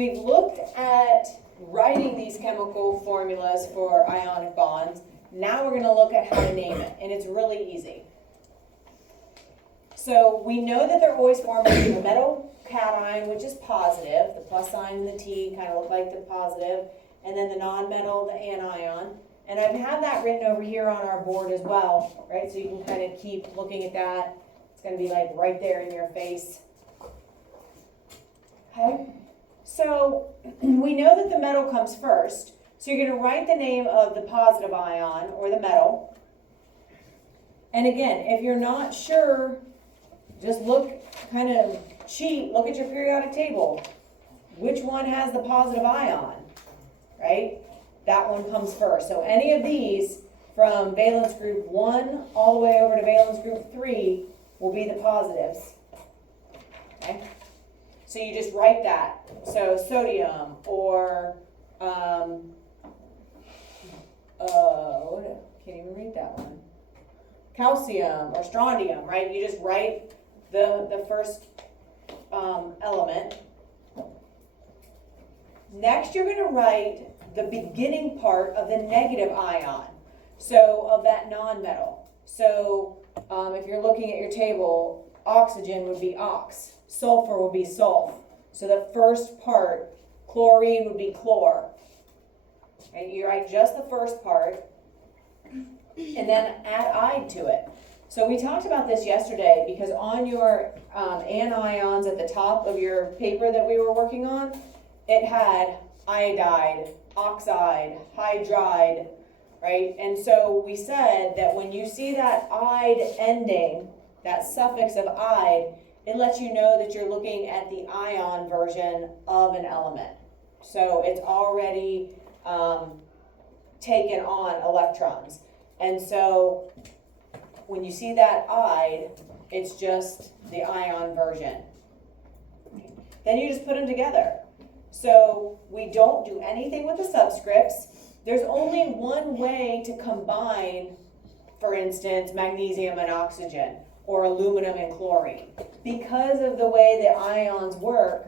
we've looked at writing these chemical formulas for ionic bonds. Now we're going to look at how to name it, and it's really easy. So we know that they're always formed with the metal cation, which is positive. The plus sign and the T kind of look like the positive, and then the non-metal, the anion. And I have that written over here on our board as well, right? So you can kind of keep looking at that. It's going to be like right there in your face. Okay? So we know that the metal comes first. So you're going to write the name of the positive ion or the metal. And again, if you're not sure, just look, kind of cheat, look at your periodic table. Which one has the positive ion, right? That one comes first. So any of these from valence group 1 all the way over to valence group 3 will be the positives. Okay? So you just write that. So sodium or, can't even read that one. Calcium or strontium, right? You just write the first element. Next, you're going to write the beginning part of the negative ion, so of that nonmetal. So if you're looking at your table, oxygen would be ox, sulfur would be sulf. So the first part, chlorine would be chlor. Okay, you write just the first part, and then add "ide" to it. So we talked about this yesterday because on your anions at the top of your paper that we were working on, it had iodide, oxide, hydride, right? And so we said that when you see that "ide" ending, that suffix of "ide," it lets you know that you're looking at the ion version of an element. So it's already taken on electrons. And so when you see that "ide," it's just the ion version. Then you just put them together. So we don't do anything with the subscripts. There's only one way to combine, for instance, magnesium and oxygen or aluminum and chlorine. Because of the way the ions work,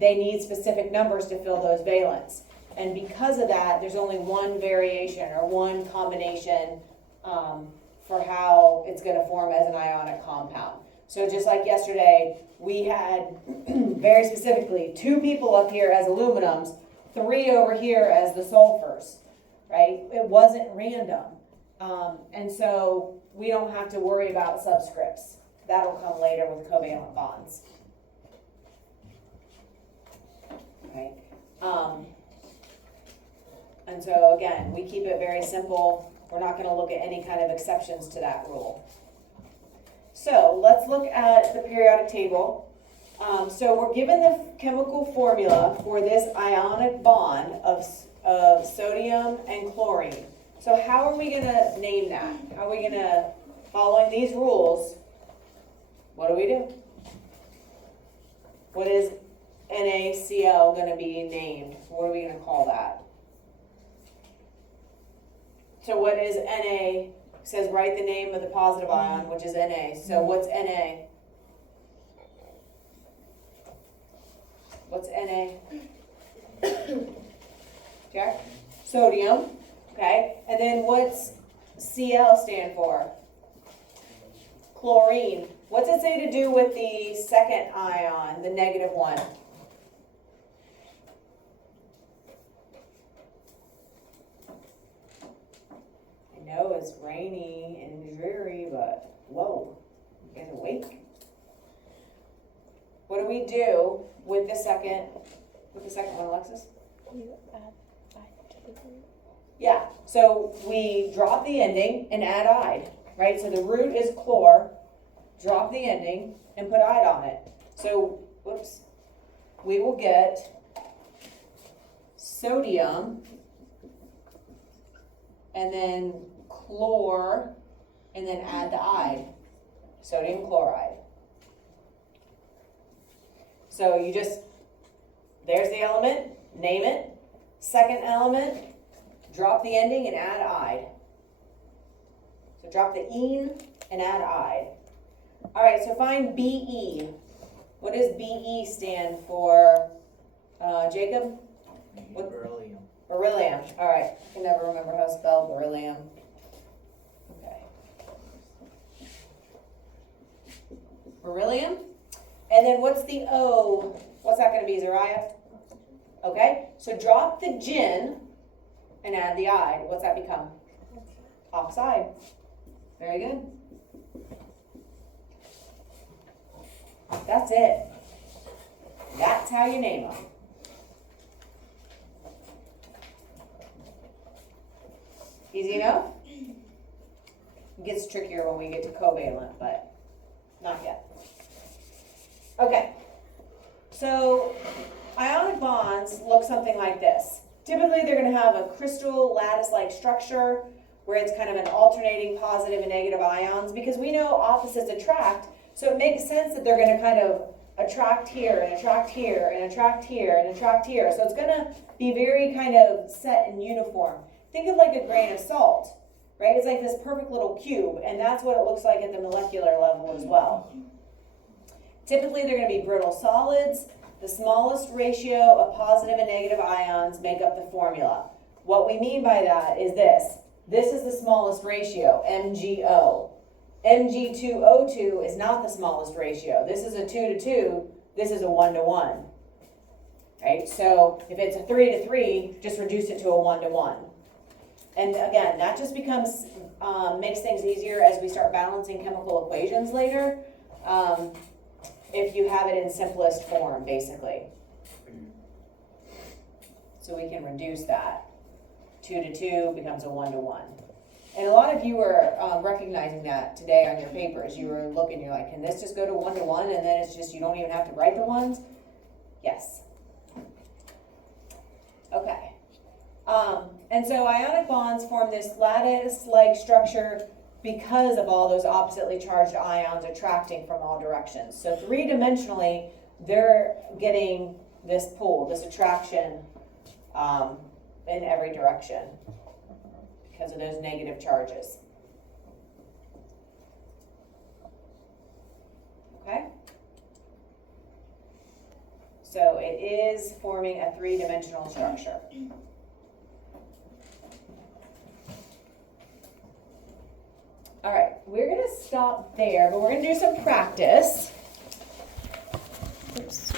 they need specific numbers to fill those valence. And because of that, there's only one variation or one combination for how it's going to form as an ionic compound. So just like yesterday, we had very specifically 2 people up here as aluminums, 3 over here as the sulfurs, right? It wasn't random. And so we don't have to worry about subscripts. That'll come later with covalent bonds. Okay. And so again, we keep it very simple. We're not going to look at any kind of exceptions to that rule. So let's look at the periodic table. So we're given the chemical formula for this ionic bond of sodium and chlorine. So how are we going to name that? How are we going to, following these rules, what do? What is NaCl going to be named? What are we going to call that? So what is Na? It says write the name of the positive ion, which is Na. So what's Na? What's Na? Jack? Sodium. Okay. And then what's Cl stand for? Chlorine. What's it say to do with the second ion, the negative one? I know it's rainy and dreary, but whoa, you guys awake? What do we do with the second one, Alexis? You add "ide" to the root. Yeah, so we drop the ending and add "ide," right? So the root is chlor, drop the ending and put "ide" on it. So, whoops, we will get sodium and then chlor and then add the "ide," sodium chloride. So you just, there's the element, name it. Second element, drop the ending and add "ide." So drop the "ene" and add "ide." All right, so find Be. What does Be stand for Jacob? What? Beryllium. Beryllium. All right. I can never remember how to spell beryllium. Okay. Beryllium. And then what's the O? What's that going to be, Zariah? Okay. So drop the gin and add the I. What's that become? Oxide. Very good. That's it. That's how you name them. Easy enough? It gets trickier when we get to covalent, but not yet. Okay. So ionic bonds look something like this. Typically they're going to have a crystal lattice-like structure where it's kind of an alternating positive and negative ions, because we know opposites attract, so it makes sense that they're going to kind of attract here and attract here and attract here and attract here. So it's going to be very kind of set and uniform. Think of like a grain of salt, right? It's like this perfect little cube, and that's what it looks like at the molecular level as well. Typically they're going to be brittle solids. The smallest ratio of positive and negative ions make up the formula. What we mean by that is this. This is the smallest ratio, MgO. Mg2O2 is not the smallest ratio. This is a 2-to-2. This is a 1-to-1. Right? So if it's a 3-to-3, just reduce it to a 1-to-1. And again, that just becomes, makes things easier as we start balancing chemical equations later. If you have it in simplest form, basically. So we can reduce that. 2-to-2 becomes a 1-to-1. And a lot of you are recognizing that today on your papers. You were looking, you're like, can this just go to 1-to-1 and then it's just, you don't even have to write the ones? Yes. Okay. And so ionic bonds form this lattice-like structure because of all those oppositely charged ions attracting from all directions. So three-dimensionally, they're getting this pull, this attraction in every direction because of those negative charges. Okay? So it is forming a three-dimensional structure. All right, we're going to stop there, but we're going to do some practice. Oops.